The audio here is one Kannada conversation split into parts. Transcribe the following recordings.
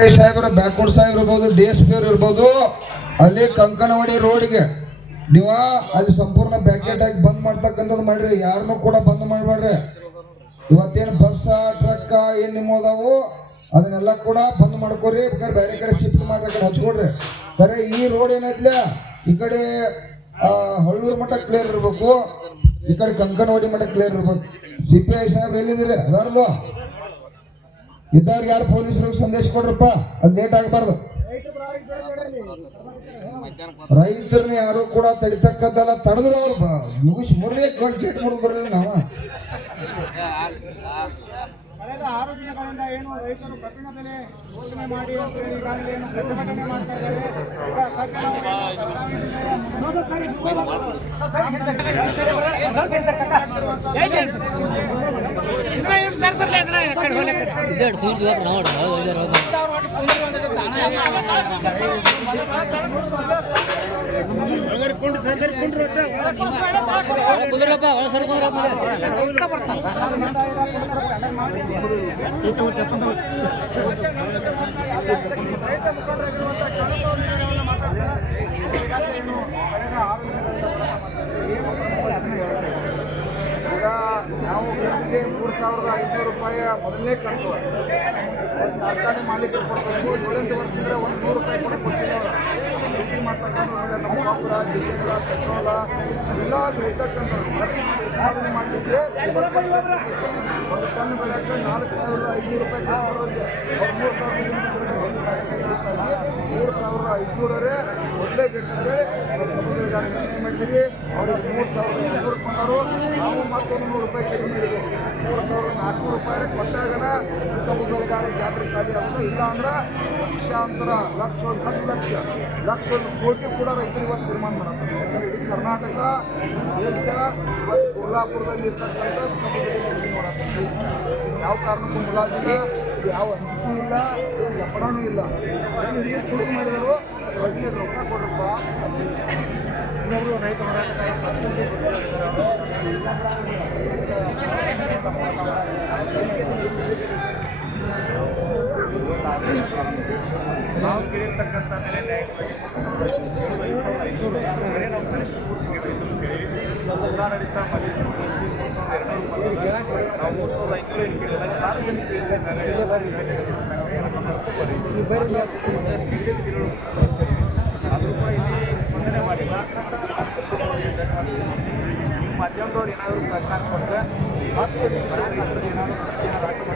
ಸಾಹೇಬ್ರ, ಬ್ಯಾಕ್ವರ್ಡ್ ಸಾಹೇಬ್ರು ಇರ್ಬೋದು, ಡಿ ಎಸ್ ಪಿ ಅವ್ರು ಇರ್ಬೋದು, ಅಲ್ಲಿ ಕಂಕಣವಾಡಿ ರೋಡ್ಗೆ ನೀವ ಅಲ್ಲಿ ಸಂಪೂರ್ಣ ಬ್ಯಾಕೆಟ್ ಆಗಿ ಬಂದ್ ಮಾಡ್ತಕ್ಕಂಥದ್ದು ಮಾಡ್ರಿ. ಯಾರನ್ನು ಕೂಡ ಬಂದ್ ಮಾಡ್ಬೇಡ್ರಿ ಇವತ್ತೇನು ಬಸ್ ಟ್ರಕ್ ಏನ್ ನಿಮ್ಮ ಅದಾವು, ಅದನ್ನೆಲ್ಲ ಕೂಡ ಬಂದ್ ಮಾಡ್ಕೋರಿ. ಬೇಕಾದ್ರೆ ಬೇರೆ ಕಡೆ ಶಿಫ್ಟ್ ಮಾಡ್ರಿ ಕಡೆ ಹಚ್ಕೊಡ್ರಿ. ಬರೀ ಈ ರೋಡ್ ಏನೈತ್ಲ ಈ ಕಡೆ ಹಳ್ಳೂರು ಮಠ ಕ್ಲಿಯರ್ ಇರ್ಬೇಕು. ಈ ಕಡೆ ಕಂಕಣವಾಡಿ ಮಠ ಕ್ಲಿಯರ್ ಇರ್ಬೇಕು. ಸಿ ಪಿ ಸಾಹೇಬ್ರು ಎಲ್ಲಿದ್ದೀರಿ? ಅದಾರಲ್ವಾ? ಇದ್ದವ್ರಿಗೆ ಯಾರು ಪೊಲೀಸರಿಗೆ ಸಂದೇಶ ಕೊಡ್ರಪ್ಪ? ಅದು ಲೇಟ್ ಆಗಬಾರ್ದು. ರೈತರನ್ನ ಯಾರು ಕೂಡ ತಡಿತಕ್ಕದ್ದಲ್ಲ, ತಡೆದ್ರು ಅವ್ರು ಮುಗಿಸ್ ಮುರಳಿ ಗೇಟ್ ಮುರಿದು ನಾವ. ಕಳೆದ ಆರು ದಿನಗಳಿಂದ ಏನು ರೈತರು ಕಠಿಣ ಬೆಲೆ ಘೋಷಣೆ ಮಾಡಿ ಅಂತ ಹೇಳಿ ಪ್ರತಿಭಟನೆ ಮಾಡ್ತಾ ಇದ್ದಾರೆ. ಕುದುರಪ್ಪ ಹೇಳ್ತಾರೆ. ಈಗ ನಾವು ಮೂರು ಸಾವಿರದ ಐದುನೂರು ರೂಪಾಯಿ ಮೊದಲನೇ ಕಂತು ಕಾರ್ಖಾನೆ ಮಾಲೀಕರು ಕೊಡಬೇಕು ಏಳೆಂಟು ವರ್ಷದಿಂದ ಒಂದು ನೂರು ರೂಪಾಯಿ ಕೂಡ ಕೊಟ್ಟಿಲ್ಲ ಡ್ಯೂಟಿ ಮಾಡ್ತಕ್ಕಂಥ ನಮ್ಮ ಗೊಬ್ಬರ ಡೀಸೆಲ್ ಪೆಟ್ರೋಲ ಎಲ್ಲ ಇರ್ತಕ್ಕಂಥ ಉತ್ಪಾದನೆ ಒಂದು ಟನ್ ಬೆಳೆಯೋಕ್ಕೆ ನಾಲ್ಕು ಸಾವಿರದ ಐನೂರು ರೂಪಾಯಿ ಮೂರು ಬರುತ್ತೆ ಒಂದು ಸಾವಿರದ ಮೂರು ಸಾವಿರದ ಐದುನೂರೇ ಕೊಡಲೇಬೇಕಂತೇಳಿ ನಿರ್ಣಯ ಮಾಡಿದ್ದೀವಿ. ಅವ್ರಿಗೆ ಮೂರು ಸಾವಿರದ ಐನೂರು ಕೊಂಡರು ನಾವು ಮತ್ತೊಂದು ನೂರು ರೂಪಾಯಿ ಕಡಿಮೆ ಮೂರು ಸಾವಿರದ ನಾಲ್ಕುನೂರು ರೂಪಾಯಿ ಕೊಟ್ಟಾಗನ ಬೆಳೆಗಾರರ ಜಾತ್ರೆ ಖಾಲಿ ಆಗೋದು ಇಲ್ಲ ಅಂದ್ರೆ ಲಕ್ಷಾಂತರ, ಲಕ್ಷ ಒಂದು ಹತ್ತು ಲಕ್ಷ ಲಕ್ಷ ಒಂದು ಕೋಟಿ ಕೂಡ ರೈತರು ಇವತ್ತು ತೀರ್ಮಾನ ಮಾಡ್ತಾರೆ ಯಾಕಂದ್ರೆ ಇಡೀ ಕರ್ನಾಟಕ, ದೇಶ ಇವತ್ತು ಕೊಲ್ಲಾಪುರದಲ್ಲಿ ಇರ್ತಕ್ಕಂಥ ಯಾವ ಕಾರಣಕ್ಕೂ ಮುಲಾಜಿಲ್ಲ ಯಾವ ಅಂಜಿಕೆ ಇಲ್ಲ ಎಪ್ಪಡನೂ ಇಲ್ಲ. ಏನು ಶುರು ಮಾಡಿದರು ರೈತರಿಗೆ ರೊಕ್ಕ ಕೊಡ್ರಪ್ಪ. ಇನ್ನೊಬ್ರು ರೈತ ನಾವು ನಾವು ಕನಿಷ್ಠ ಕೂರ್ಸಿಗೆ ಮೂರು ಸಾವಿರದ ಎರಡುನೂರು ರೂಪಾಯಿ ನಾವು ಮೂರು ಕೂಡ ಇಲ್ಲಿ ಸ್ಪಂದನೆ ಮಾಡಿಲ್ಲ ಮಾಧ್ಯಮದವ್ರು ಏನಾದರೂ ಸಹಕಾರ ಕೊಟ್ಟರೆ ಮತ್ತು ಏನಾದರೂ ಮಾಡಿದ್ರೆ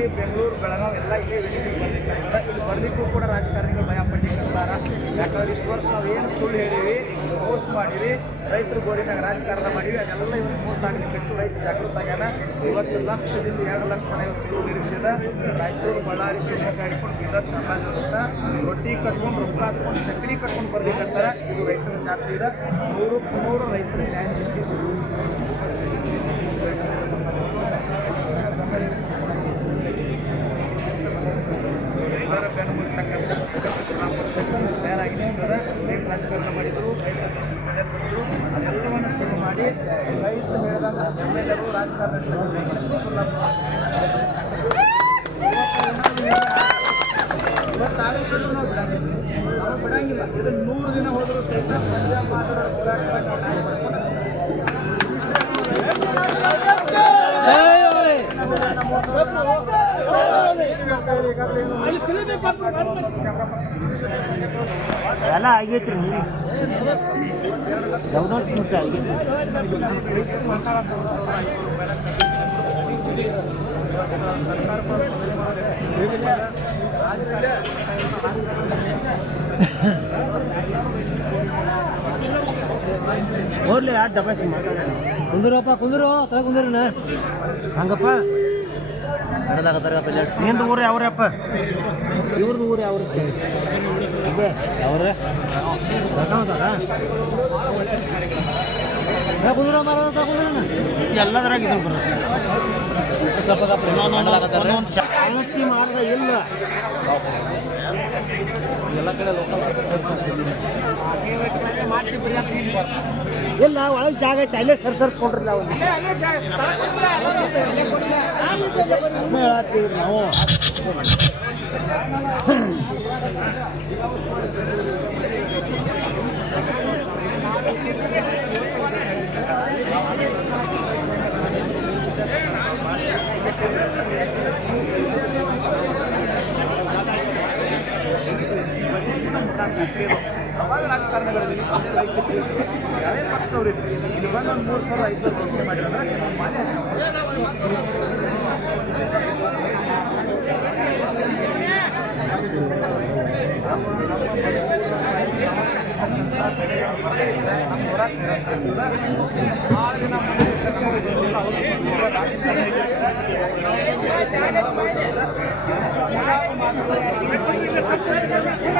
ಡೆಲ್ಲಿ ಬೆಂಗಳೂರು, ಬೆಳಗಾವಿ ಎಲ್ಲ ಇಲ್ಲೇ. ಇಲ್ಲಿ ಬರ್ಲಿಕ್ಕೂ ಕೂಡ ರಾಜಕಾರಣಿಗಳು ಭಯ ಪಟ್ಟಿರ್ತಾರ ಯಾಕಂದ್ರೆ ಇಷ್ಟು ವರ್ಷ ನಾವು ಏನು ಸುಳ್ಳು ಹೇಳಿವಿ ಮೋಸ ಮಾಡಿವಿ, ರೈತರು ಗೋರಿನಾಗ ರಾಜಕಾರಣ ಮಾಡಿವಿ, ಅದೆಲ್ಲ ಇವತ್ತು ಮೋಸ ಆಗಲಿಕ್ಕೆ ರೈತ ಜಾಗೃತ ಆಗ್ಯಾನ. ಇವತ್ತು ಲಕ್ಷದಿಂದ ಎರಡು ಲಕ್ಷ ಮನೆ ಸಿಗುವ ನಿರೀಕ್ಷೆದ ರಾಯಚೂರು, ಬಳ್ಳಾರಿ, ಶಿವಮೊಗ್ಗ ಹಿಡ್ಕೊಂಡು ಬೀದರ್ ಚಾಮರಾಜನಗರ ರೊಟ್ಟಿ ಕಟ್ಕೊಂಡು, ರೊಕ್ಕ ಹಾಕೊಂಡು ಚಕ್ರಿ ಕಟ್ಕೊಂಡು ಬರ್ಲಿಕ್ಕಂತಾರ ಇದು ರೈತರ ಜಾತಿ ಇದೆ. ನೂರು ನೂರು ರೈತರ ನ್ಯಾಯ ಸಿಕ್ಕಿ ರೈತರ ಬೆನ್ನುಮೂರ್ತಕ್ಕಂಥ ತಯಾರಾಗಿದೆ ಏನು ರಾಜಕಾರಣ ಮಾಡಿದರು ರೈತರ ಅದೆಲ್ಲವನ್ನು ಶುರು ಮಾಡಿ ರೈತರು ಹೇಳಿದಾಗ ಎಂ ಎಲ್ ಎಗಳು ರಾಜಕಾರಣ ಇವತ್ತು ಆಗಲಿಕ್ಕೆ ನಾವು ಬಿಡಂಗಿಲ್ಲ. ಇದು ನೂರು ದಿನ ಹೋದರೂ ಸಹಿತ ಪಂಜಾಬ್ ಮಾತಾಡೋ ಎಲ್ಲ ಆಗೈತ್ರಿ ಯಾವ್ದೊಂದು ಮುಟ್ಟ ಆಗೈತಿ ನೋಡ್ಲಿ ಯಾರು ಡಬಾಸಿ ಕುಂದ್ರಪ್ಪ ಕುಂದ್ರು ತಗ ಕುಂದ್ರನ ಹಂಗಪ್ಪ ನಿಂದು ಊರು ಯಾವ್ರಪ್ಪ? ಇವ್ರದ್ದು ಊರು ಯಾವ ಯಾವ್ರ? ತಳ ಕುಂದ್ರ ಮಾರ ಎಲ್ಲದರಾಗ ಇದು ಬರುತ್ತೆ ಪಾಲಸಿ ಮಾಡಿದ ಇಲ್ಲ. ಎಲ್ಲ ಕಡೆ ಇಲ್ಲ ಒಳಗೆ ಜಾಗ ಐತೆ ಅಲ್ಲೇ ಸರ್ ಸರ್ ಕೊಡ್ರಲ್ಲ ಅವನು ಹೇಳತ್ತೀವಿ ನಾವು? ರೈತರು ತಿಳಿಸಿದ್ರು. ಯಾವ್ಯಾವ ಪಕ್ಷದವ್ರು ಇದ್ರು ಇಲ್ಲಿ ಬಂದು ಒಂದು ಮೂರು ಸಾವಿರ ಐದು ಘೋಷಣೆ ಮಾಡಿದ್ರೆ ಮಾನ್ಯ ಜಾತ್ರೆ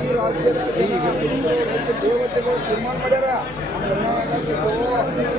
ಈ ರಾಜ್ಯದ ಜನ, ಹಿಂದೂ, ರೈತ ದೇವತೆಗಳು ತೀರ್ಮಾನ ಮಾಡ್ಯಾರ ನಮ್ಮ